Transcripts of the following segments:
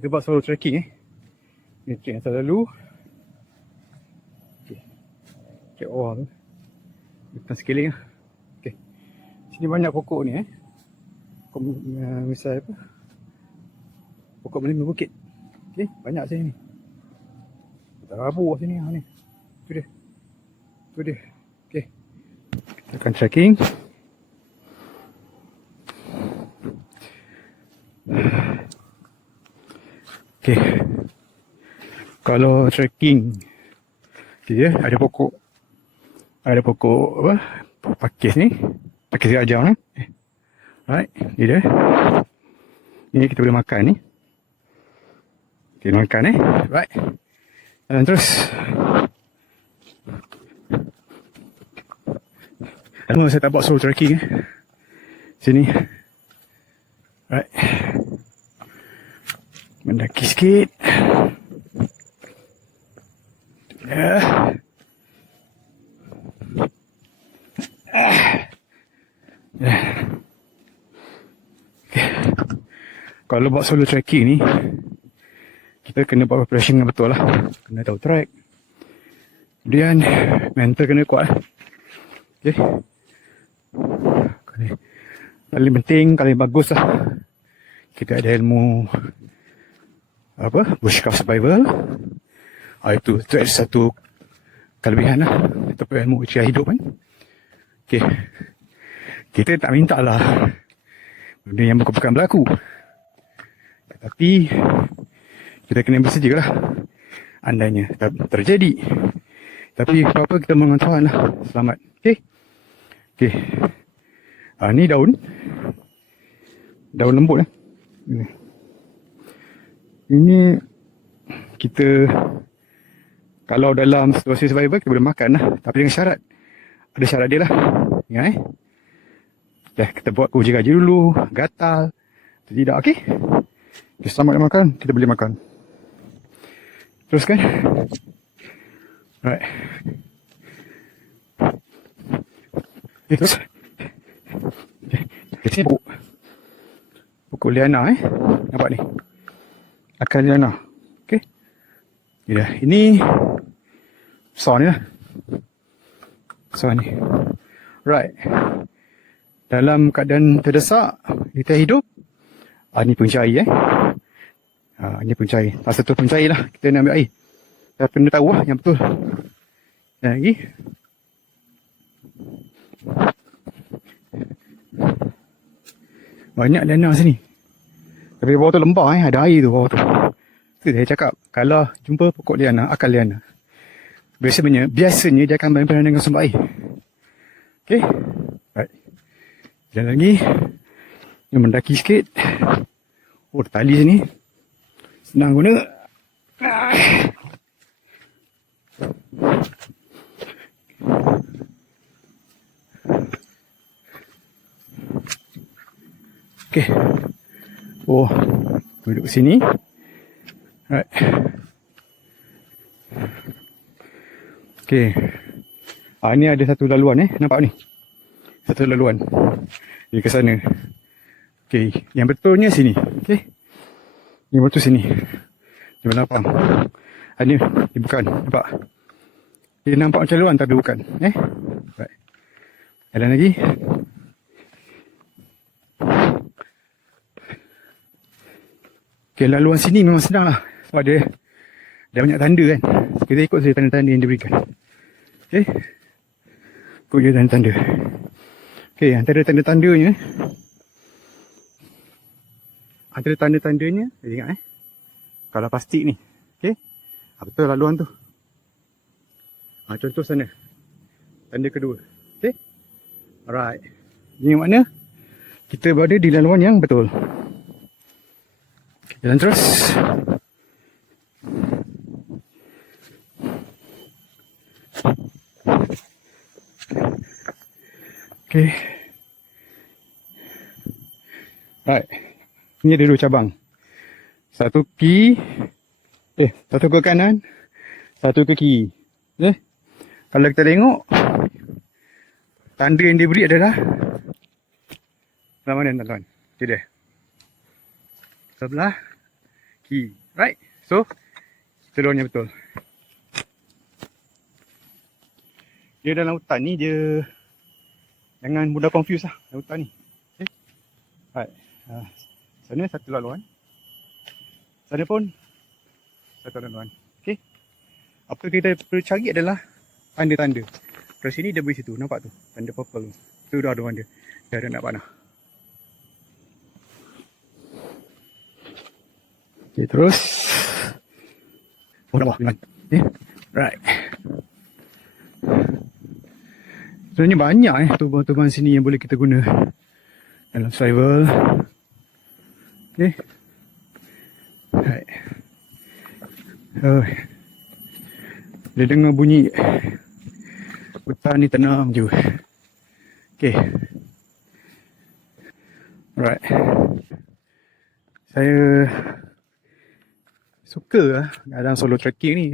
kita buat solo trekking Ni trek yang selalu. Okay. Trek bawah tu. Bukan sekeliling lah. Okay. Sini banyak pokok ni Pokok misal apa? Pokok melima bukit. Okay. Banyak sini ni. Tak rabu sini ni. Tu dia. Tu dia. Okay. Kita akan trekking. Okay. Kalau trekking dia ada pokok. Ada pokok apa? Pakis ni. Pakis gajah ni. Right. Ni dia. Ni kita boleh makan ni. Kita makan Right. Dan terus. Lama saya tak buat solo trekking Sini. Right. Mendaki sikit. Ya. Okay. Kalau buat solo trekking ni, kita kena buat preparation yang betul lah. Kena tahu track. Kemudian mental kena kuat Okay. Paling penting, paling bagus lah, kita ada ilmu apa, bushcraft survival. Itu ada satu kelebihan lah, ataupun ilmu ujian hidup Okay. Kita tak minta lah benda yang bukan berlaku, tapi kita kena bersedia lah andainya terjadi. Tapi apa-apa kita mohon Tuhan lah selamat. Okay. Ni daun lembut Ini kita kalau dalam situasi survival kita boleh makan lah, tapi dengan syarat. Ada syarat dia lah. Ingat kita buat uji kaji dulu, gatal atau tidak. Okay. Kita selamat nak makan, kita boleh makan. Teruskan. Right. Terus. Di sini pokok liana nampak ni. Akar liana. Okey. Ya, ini besar ni lah. Besar ni. Right. Dalam keadaan terdesak, kita hidup. Ni pencari ni pencari. Satu pencari lah. Kita nak ambil air. Kita kena tahu lah yang betul. Dan lagi. Banyak liana sini. Tapi bawah tu lembah ada air tu bawah tu. Itu saya cakap, kalau jumpa pokok liana, akar liana, biasanya dia akan berhubungan dengan sumber air. Okay. Right. Dan lagi, ni mendaki sikit. Oh, tali sini. Senang guna. Okay. Oh, duduk sini. Right. Okay. Ni ada satu laluan nampak ni. Satu laluan. Dia ke sana. Okay. Yang betulnya sini. Okay. Yang betul sini. Dia nampak. Ni bukan. Nampak. Dia nampak macam laluan tapi bukan. Right. Ada lagi. Okay, laluan sini memang senang lah. Sebab dia banyak tanda kan. Kita ikut saja tanda-tanda yang diberikan. Okay. Ikut je tanda-tanda. Okay, antara tanda-tandanya. Antara tanda-tandanya. Ingat kalau plastik ni. Okay. Betul laluan tu. Contoh sana. Tanda kedua. Okay. Alright. Ini makna kita berada di laluan yang betul. Jalan terus. Okay. Right. Ini ada 2 cabang. Satu ke kanan, satu ke kiri. Kalau kita tengok, tanda yang diberi adalah mana tuan-tuan? Itu dia. Sebelah kaki. Right? So, telurnya betul. Dia dalam hutan ni, dia jangan mudah confuse lah dalam hutan ni. Okay? Right. Sana satu laluan. Sana pun satu laluan. Okay? Apa kita perlu cari adalah tanda-tanda. Terus sini dia beri situ. Nampak tu? Tanda purple tu. Tu dah ada orang dia. Dia ada nak panah. Okay, terus. Oh, nak buat. Okay. Right. Sebenarnya banyak tubuhan-tubuhan sini yang boleh kita guna dalam survival. Okay. Right. Dia dengar bunyi hutan ni tenang je. Okay. Right. Saya suka dalam solo trekking ni.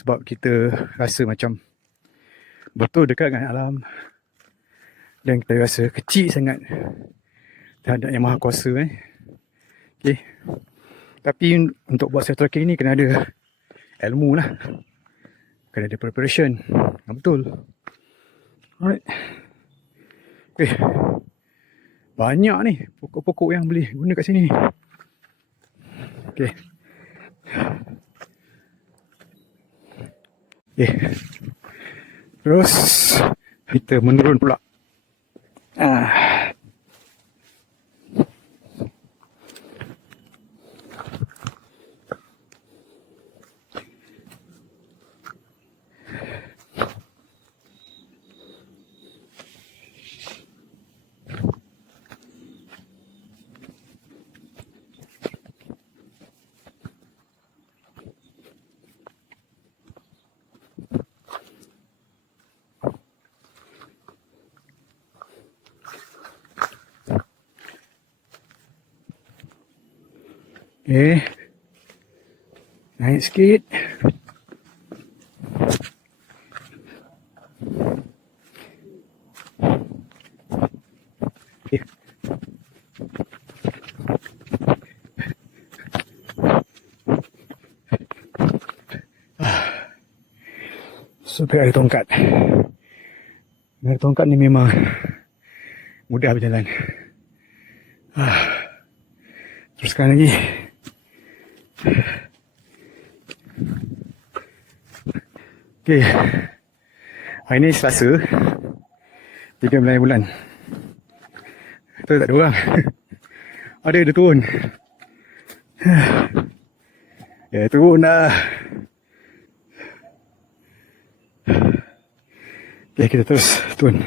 Sebab kita rasa macam betul dekat dengan alam. Dan kita rasa kecil sangat terhadap yang maha kuasa. Okay. Tapi untuk buat self trekking ni kena ada ilmu lah. Kena ada preparation. Betul. Alright. Okay. Banyak ni pokok-pokok yang boleh guna kat sini ni. Okay. Okay. Terus kita menurun pula. Okay. Naik sikit. Okay. Supaya ada tongkat. Ada tongkat ni memang mudah berjalan. Teruskan lagi. Okay. Hari ni Selasa 13 bulan. Tu tak ada orang. Ada dia turun. Ya turun dah. Okay, kita terus turun.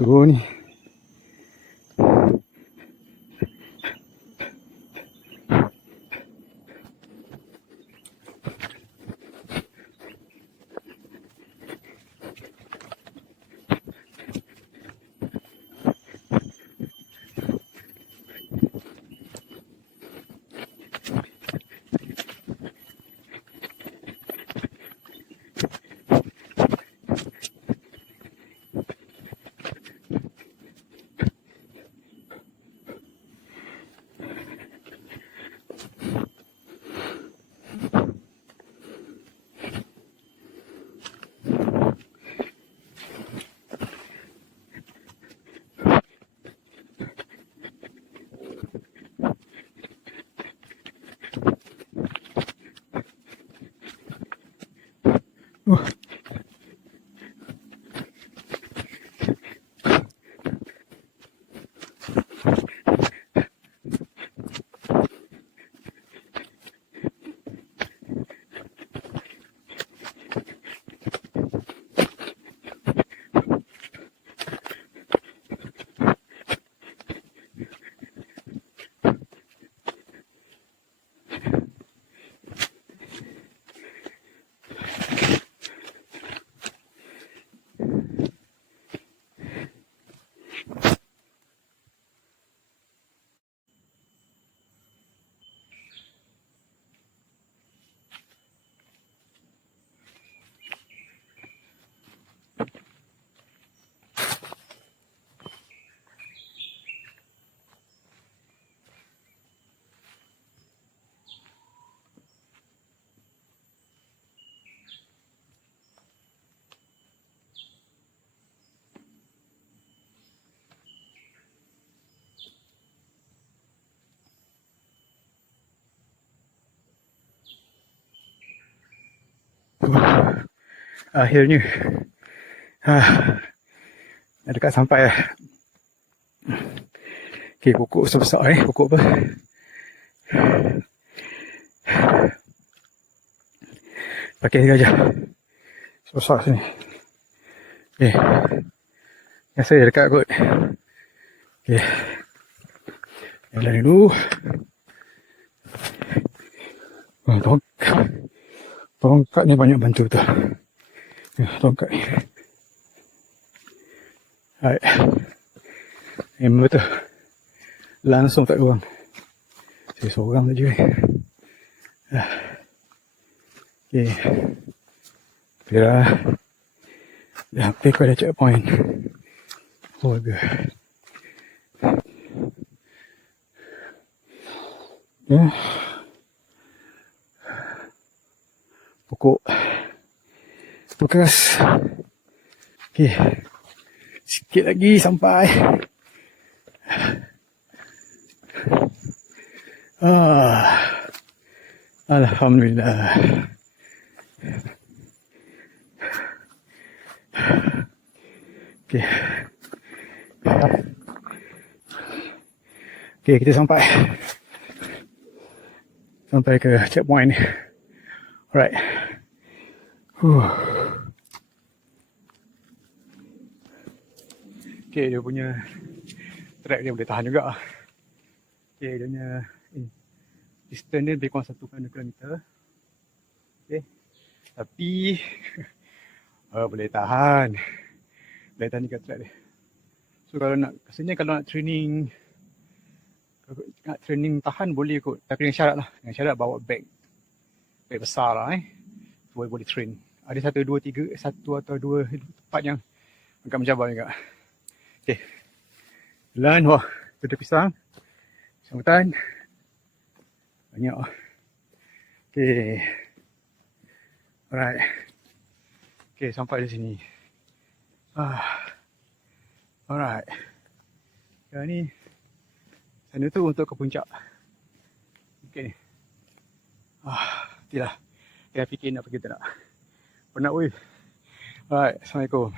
Turun ni. Akhirnya. Dah dekat sampai lah. Okay, pokok besar-besar pokok apa? Pakai gajah. Besar sini. Okay. Biasa dia dekat kot. Okay. Jalan dulu. Tongkat ni banyak bantu tu. Tongkat ni. Alright. Memang betul. Langsung tak ada orang. Saya seorang saja. Okay. Dah hampir kepada checkpoint. Oh, good. Ya. Pokok bekas. Okay. Sikit lagi sampai. Alhamdulillah. Okay. Okay, kita sampai ke checkpoint ni. Alright. Okay, dia punya track dia boleh tahan juga. Okay, dia punya distance dia lebih kurang 1 kilometer. Okay. Tapi boleh tahan. Boleh tahan dekat track dia. So kalau nak, rasanya kalau nak training tahan boleh kot. Tapi dengan syarat lah. Dengan syarat bawa bag besar lah boleh train. Ada 1 atau 2 tempat yang agak mencabar juga. Okay. Jalan, wah, tu ada pisang. Pisang hutan. Banyak. Okay. Alright. Okay, sampai di sini. Alright. Yang ni, sana tu untuk ke puncak. Okay. Nantilah. Saya fikir nak pergi tak nak. Penat weh. Alright, Assalamualaikum.